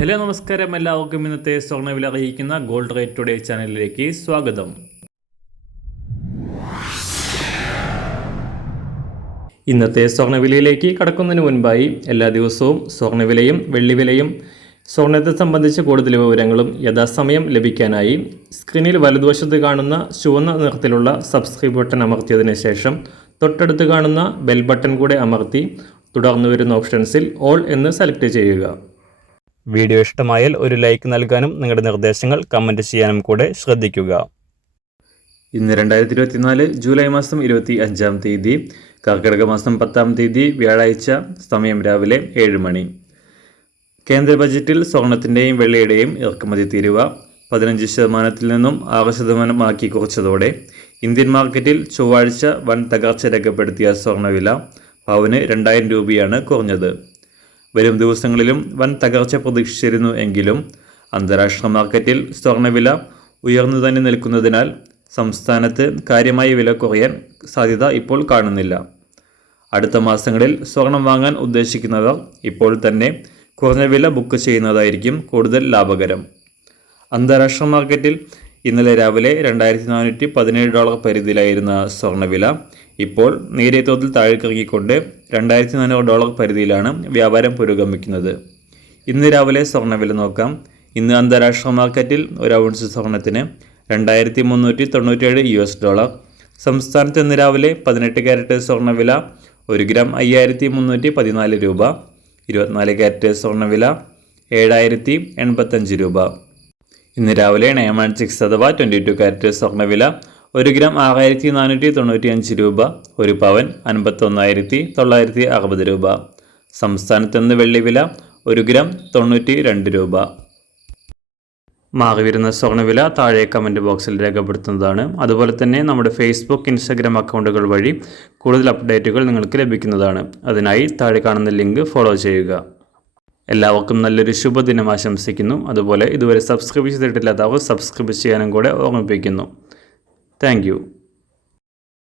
Hello നമസ്കാരം, എല്ലാവർക്കും ഇന്നത്തെ സ്വർണ്ണവില അറിയിക്കുന്ന ഗോൾഡ് റേറ്റ് ടുഡേ ചാനലിലേക്ക് സ്വാഗതം. ഇന്നത്തെ സ്വർണ്ണവിലയിലേക്ക് കടക്കുന്നതിന് മുൻപായി എല്ലാ ദിവസവും സ്വർണ്ണവിലയും വെള്ളിവിലയും സ്വർണ്ണത്തെ സംബന്ധിച്ച കൂടുതൽ വിവരങ്ങളും യഥാസമയം ലഭിക്കാനായി സ്ക്രീനിൽ വലതുവശത്ത് കാണുന്ന ചുവന്ന നിറത്തിലുള്ള സബ്സ്ക്രൈബ് ബട്ടൺ അമർത്തിയതിനു ശേഷം തൊട്ടടുത്ത് കാണുന്ന ബെൽ ബട്ടൺ കൂടെ അമർത്തി തുടർന്ന് വരുന്ന ഓപ്ഷൻസിൽ ഓൾ എന്ന് സെലക്ട് ചെയ്യുക. വീഡിയോ ഇഷ്ടമായാൽ ഒരു ലൈക്ക് നൽകാനും നിങ്ങളുടെ നിർദ്ദേശങ്ങൾ കമൻറ്റ് ചെയ്യാനും കൂടെ ശ്രദ്ധിക്കുക. ഇന്ന് 2024 ജൂലൈ മാസം 25-ാം തീയതി, കർക്കിടക മാസം 10-ാം തീയതി വ്യാഴാഴ്ച. സമയം രാവിലെ 7 മണി. കേന്ദ്ര ബജറ്റിൽ സ്വർണത്തിൻ്റെയും വെള്ളിയുടെയും ഇറക്കുമതി തീരുവ 15% നിന്നും 6% കുറച്ചതോടെ ഇന്ത്യൻ മാർക്കറ്റിൽ ചൊവ്വാഴ്ച വൻ തകർച്ച രേഖപ്പെടുത്തിയ സ്വർണ്ണവില പവന് 2000 രൂപയാണ് കുറഞ്ഞത്. വരും ദിവസങ്ങളിലും വൻ തകർച്ച പ്രതീക്ഷിച്ചിരുന്നു എങ്കിലും അന്താരാഷ്ട്ര മാർക്കറ്റിൽ സ്വർണ്ണവില ഉയർന്നു തന്നെ നിൽക്കുന്നതിനാൽ സംസ്ഥാനത്ത് കാര്യമായ വില കുറയാൻ സാധ്യത ഇപ്പോൾ കാണുന്നില്ല. അടുത്ത മാസങ്ങളിൽ സ്വർണം വാങ്ങാൻ ഉദ്ദേശിക്കുന്നവർ ഇപ്പോൾ തന്നെ കുറഞ്ഞ വില ബുക്ക് ചെയ്യുന്നതായിരിക്കും കൂടുതൽ ലാഭകരം. അന്താരാഷ്ട്ര മാർക്കറ്റിൽ ഇന്നലെ രാവിലെ $2417 പരിധിയിലായിരുന്ന സ്വർണ്ണവില ഇപ്പോൾ നേരിയ തോതിൽ താഴേക്കിറങ്ങിക്കൊണ്ട് $2400 പരിധിയിലാണ് വ്യാപാരം പുരോഗമിക്കുന്നത്. ഇന്ന് രാവിലെ സ്വർണ്ണവില നോക്കാം. ഇന്ന് അന്താരാഷ്ട്ര മാർക്കറ്റിൽ ഒരു ഔൺസ് സ്വർണത്തിന് $2397. സംസ്ഥാനത്ത് ഇന്ന് രാവിലെ 18 ക്യാരറ്റ് സ്വർണ്ണവില 1 ഗ്രാം 5314 രൂപ. 24 ക്യാരറ്റ് സ്വർണ്ണവില 7085 രൂപ. ഇന്ന് രാവിലെ 916 അഥവാ 22 ക്യാരറ്റ് സ്വർണ്ണവില 1 ഗ്രാം 6495 രൂപ. ഒരു പവൻ 51,960 രൂപ. സംസ്ഥാനത്ത് ഇന്ന് വെള്ളിവില 1 ഗ്രാം 92 രൂപ. മാറി വരുന്ന സ്വർണ്ണവില താഴെ കമൻറ്റ് ബോക്സിൽ രേഖപ്പെടുത്തുന്നതാണ്. അതുപോലെ തന്നെ നമ്മുടെ ഫേസ്ബുക്ക്, ഇൻസ്റ്റാഗ്രാം അക്കൗണ്ടുകൾ വഴി കൂടുതൽ അപ്ഡേറ്റുകൾ നിങ്ങൾക്ക് ലഭിക്കുന്നതാണ്. അതിനായി താഴെ കാണുന്ന ലിങ്ക് ഫോളോ ചെയ്യുക. എല്ലാവർക്കും നല്ലൊരു ശുഭദിനം ആശംസിക്കുന്നു. അതുപോലെ ഇതുവരെ സബ്സ്ക്രൈബ് ചെയ്തിട്ടില്ലാത്തവർ സബ്സ്ക്രൈബ് ചെയ്യാനും കൂടെ ഓർമ്മിപ്പിക്കുന്നു. Thank you.